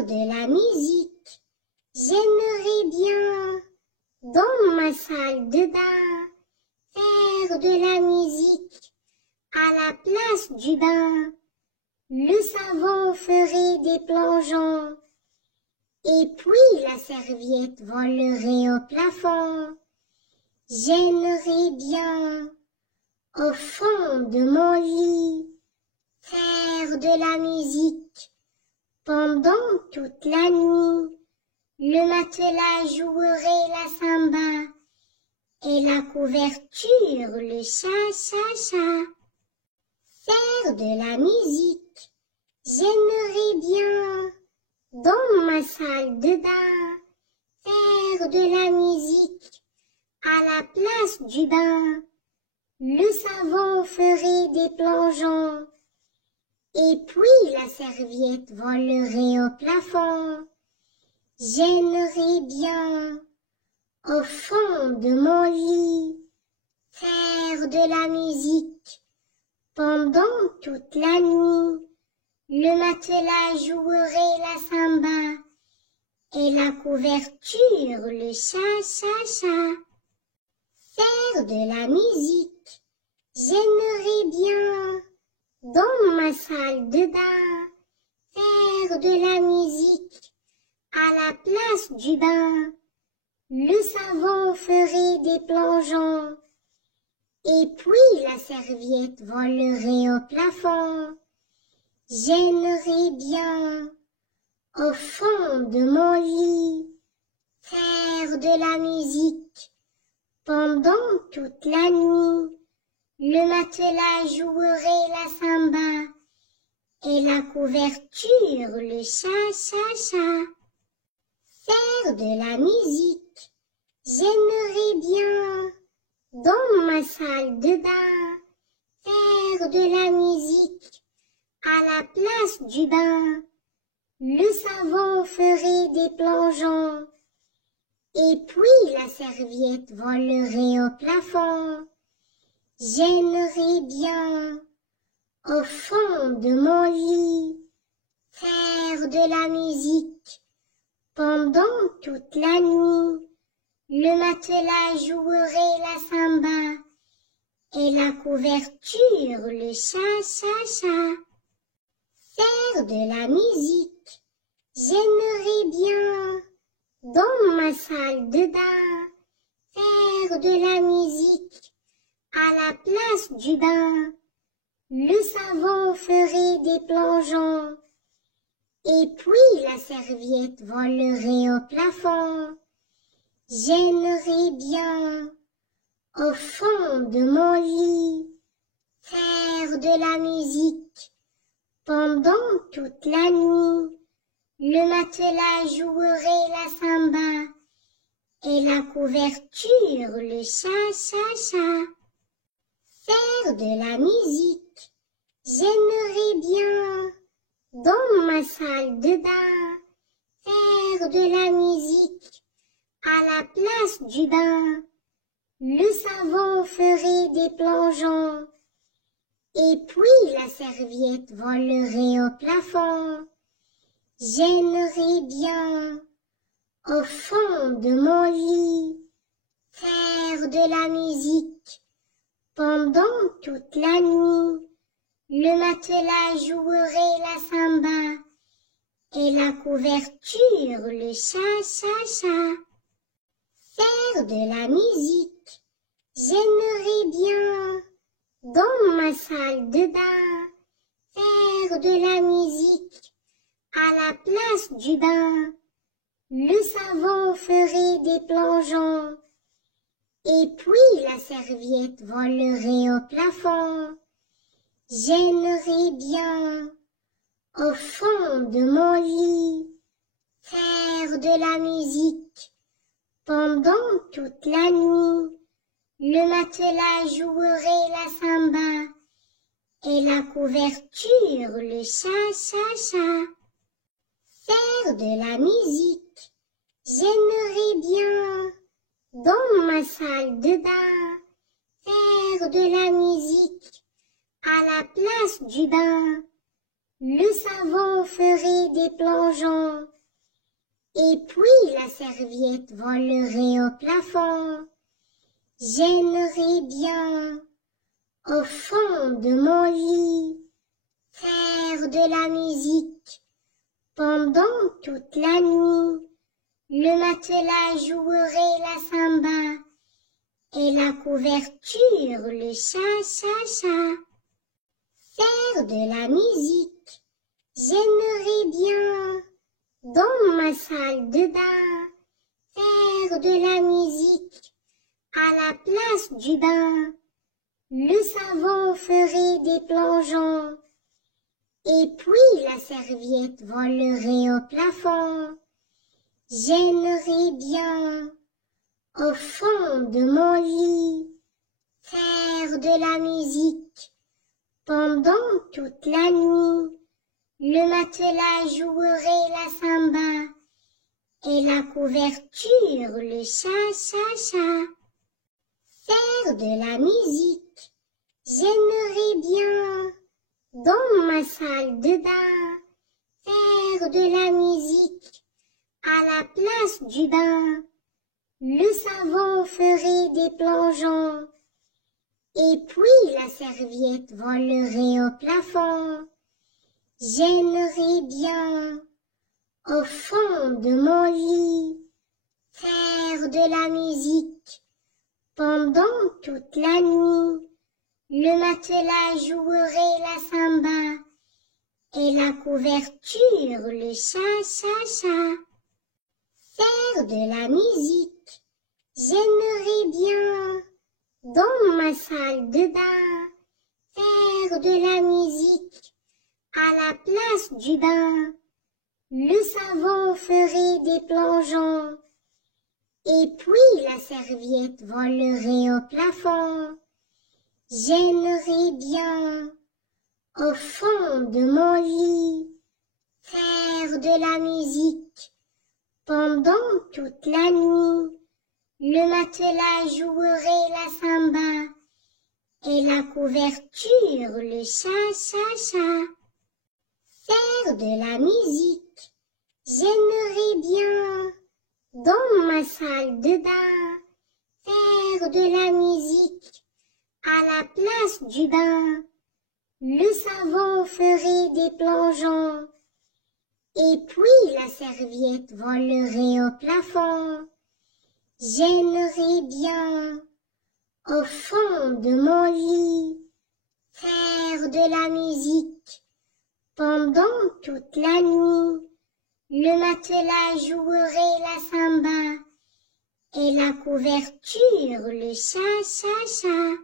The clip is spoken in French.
faire de la musique. J'aimerais bien, dans ma salle de bain, faire de la musique à la place du bain. Le savon ferait des plongeons, et puis la serviette volerait au plafond. J'aimerais bien, au fond de mon lit, faire de la musique pendant toute la nuit. Le matelas jouerait la samba et la couverture le cha-cha-cha. Faire de la musique, j'aimerais bien, dans ma salle de bain, faire de la musique à la place du bain. Le savon ferait des plongeons, et puis la serviette volerait au plafond. J'aimerais bien, au fond de mon lit, faire de la musique pendant toute la nuit. Le matelas jouerait la samba et la couverture le cha-cha-cha. Faire de la musique, j'aimerais bien, dans ma salle de bain, faire de la musique à la place du bain. Le savon ferait des plongeons, et puis la serviette volerait au plafond. J'aimerais bien, au fond de mon lit, faire de la musique pendant toute la nuit. Le matelas jouerait la samba et la couverture le cha-cha-cha. Faire de la musique, j'aimerais bien, dans ma salle de bain, faire de la musique à la place du bain. Le savon ferait des plongeons, et puis la serviette volerait au plafond. J'aimerais bien, au fond de mon lit, faire de la musique pendant toute la nuit. Le matelas jouerait la samba et la couverture le cha-cha-cha. Faire de la musique, j'aimerais bien, dans ma salle de bain, faire de la musique à la place du bain. Le savon ferait des plongeons, et puis la serviette volerait au plafond. J'aimerais bien, au fond de mon lit, faire de la musique pendant toute la nuit. Le matelas jouerait la samba et la couverture le cha-cha-cha. Faire de la musique, j'aimerais bien, dans ma salle de bain, faire de la musique à la place du bain. Le savon ferait des plongeons, et puis la serviette volerait au plafond. J'aimerais bien, au fond de mon lit, faire de la musique pendant toute la nuit. Le matelas jouerait la samba et la couverture le cha-cha-cha. Faire de la musique, j'aimerais bien, dans ma salle de bain, faire de la musique à la place du bain. Le savon ferait des plongeons, et puis la serviette volerait au plafond. J'aimerais bien, au fond de mon lit, faire de la musique pendant toute la nuit. Le matelas jouerait la samba et la couverture le cha-cha-cha. Faire de la musique, j'aimerais bien, dans ma salle de bain, faire de la musique à la place du bain. Le savon ferait des plongeons, et puis la serviette volerait au plafond. J'aimerais bien, au fond de mon lit, faire de la musique pendant toute la nuit. Le matelas jouerait la samba et la couverture le cha-cha-cha. Faire de la musique, j'aimerais bien, dans ma salle de bain, faire de la musique à la place du bain. Le savon ferait des plongeons, et puis la serviette volerait au plafond. J'aimerais bien, au fond de mon lit, faire de la musique pendant toute la nuit. Le matelas jouerait la samba et la couverture le cha-cha-cha. Faire de la musique, j'aimerais bien, dans ma salle de bain, faire de la musique à la place du bain. Le savon ferait des plongeons, et puis la serviette volerait au plafond. J'aimerais bien, au fond de mon lit, faire de la musique pendant toute la nuit. Le matelas jouerait la samba et la couverture le cha-cha-cha. Faire de la musique, j'aimerais bien, dans ma salle de bain, faire de la musique à la place du bain. Le savon ferait des plongeons, et puis la serviette volerait au plafond. J'aimerais bien, au fond de mon lit, faire de la musique pendant toute la nuit. Le matelas jouerait la samba et la couverture le cha-cha-cha. Faire de la musique, j'aimerais bien, dans ma salle de bain, faire de la musique à la place du bain. Le savon ferait des plongeons, et puis la serviette volerait au plafond. J'aimerais bien, au fond de mon lit, faire de la musique pendant toute la nuit. Le matelas jouerait la samba et la couverture le cha-cha-cha.